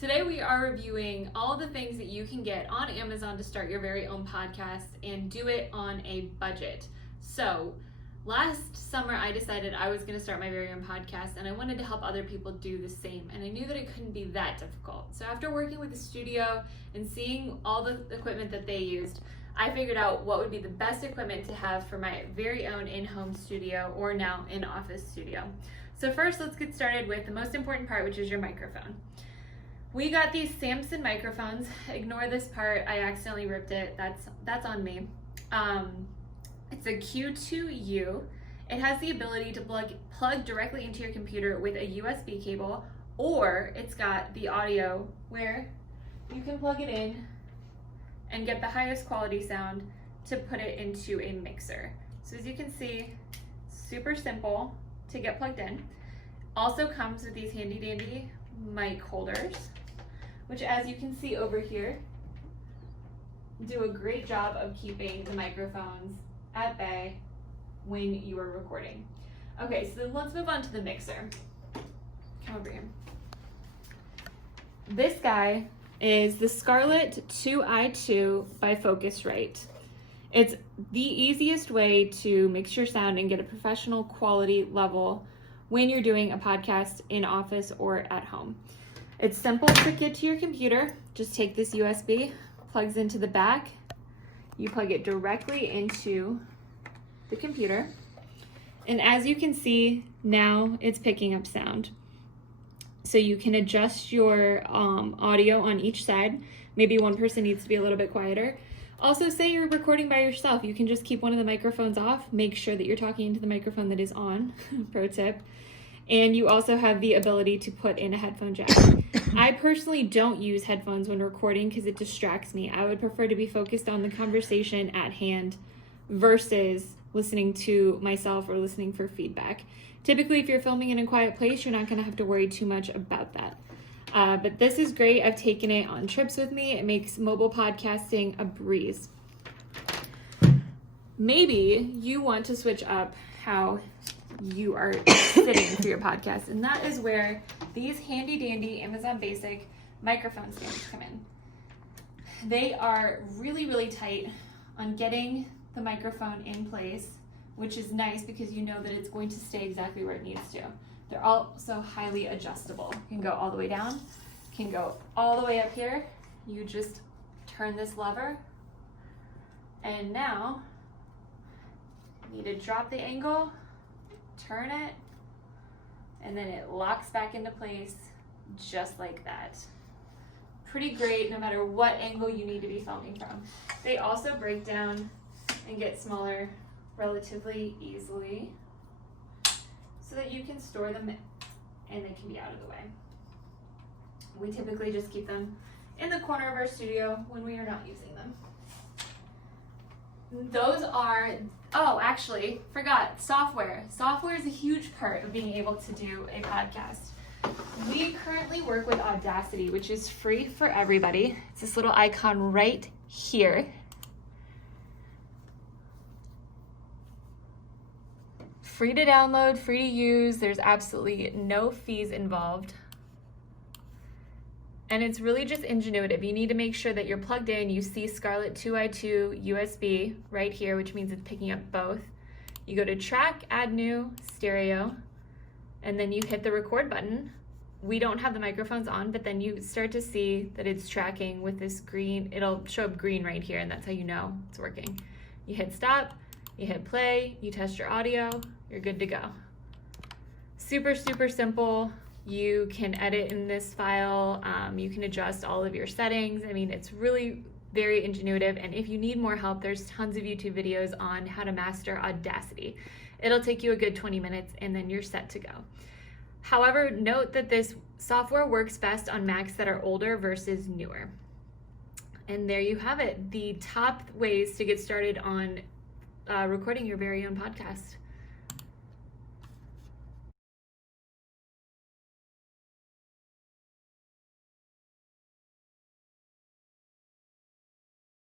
Today we are reviewing all the things that you can get on Amazon to start your very own podcast and do it on a budget. So last summer I decided I was going to start my very own podcast and I wanted to help other people do the same, and I knew that it couldn't be that difficult. So after working with the studio and seeing all the equipment that they used, I figured out what would be the best equipment to have for my very own in-home studio, or now in-office studio. So first, let's get started with the most important part, which is your microphone. We got these Samson microphones. Ignore this part, I accidentally ripped it. That's on me. It's a Q2U. It has the ability to plug directly into your computer with a USB cable, or it's got the audio where you can plug it in and get the highest quality sound to put it into a mixer. So as you can see, super simple to get plugged in. Also comes with these handy dandy mic holders, which, as you can see over here, do a great job of keeping the microphones at bay when you are recording. Okay, so then let's move on to the mixer. Come over here. This guy is the Scarlett 2i2 by Focusrite. It's the easiest way to mix your sound and get a professional quality level when you're doing a podcast in office or at home. It's simple to get to your computer. Just take this USB, plugs into the back. You plug it directly into the computer. And as you can see, now it's picking up sound. So you can adjust your audio on each side. Maybe one person needs to be a little bit quieter. Also, say you're recording by yourself, you can just keep one of the microphones off. Make sure that you're talking into the microphone that is on, pro tip. And you also have the ability to put in a headphone jack. I personally don't use headphones when recording because it distracts me. I would prefer to be focused on the conversation at hand versus listening to myself or listening for feedback. Typically, if you're filming in a quiet place, you're not going to have to worry too much about that. But this is great. I've taken it on trips with me. It makes mobile podcasting a breeze. Maybe you want to switch up how you are sitting for your podcast, and that is where these handy dandy Amazon Basic microphone stands come in. They are really tight on getting the microphone in place, which is nice because you know that it's going to stay exactly where it needs to. They're also highly adjustable. You can go all the way down, can go all the way up here. You just turn this lever, and now you need to drop the angle, turn it, and then it locks back into place just like that. Pretty great no matter what angle you need to be filming from. They also break down and get smaller relatively easily so that you can store them and they can be out of the way. We typically just keep them in the corner of our studio when we are not using them. Those are, oh, actually, forgot, software. Software is a huge part of being able to do a podcast. We currently work with Audacity, which is free for everybody. It's this little icon right here. Free to download, free to use. There's absolutely no fees involved. And it's really just ingenuitive. You need to make sure that you're plugged in. You see Scarlett 2i2 USB right here, which means it's picking up both. You go to track, add new, stereo, and then you hit the record button. We don't have the microphones on, but then you start to see that it's tracking with this green. It'll show up green right here, and that's how you know it's working. You hit stop, you hit play, you test your audio, you're good to go. Super simple. You can edit in this file. You can adjust all of your settings. I mean, it's really very ingenuitive. And if you need more help, there's tons of YouTube videos on how to master Audacity. It'll take you a good 20 minutes and then you're set to go. However, note that this software works best on Macs that are older versus newer. And there you have it, the top ways to get started on recording your very own podcast.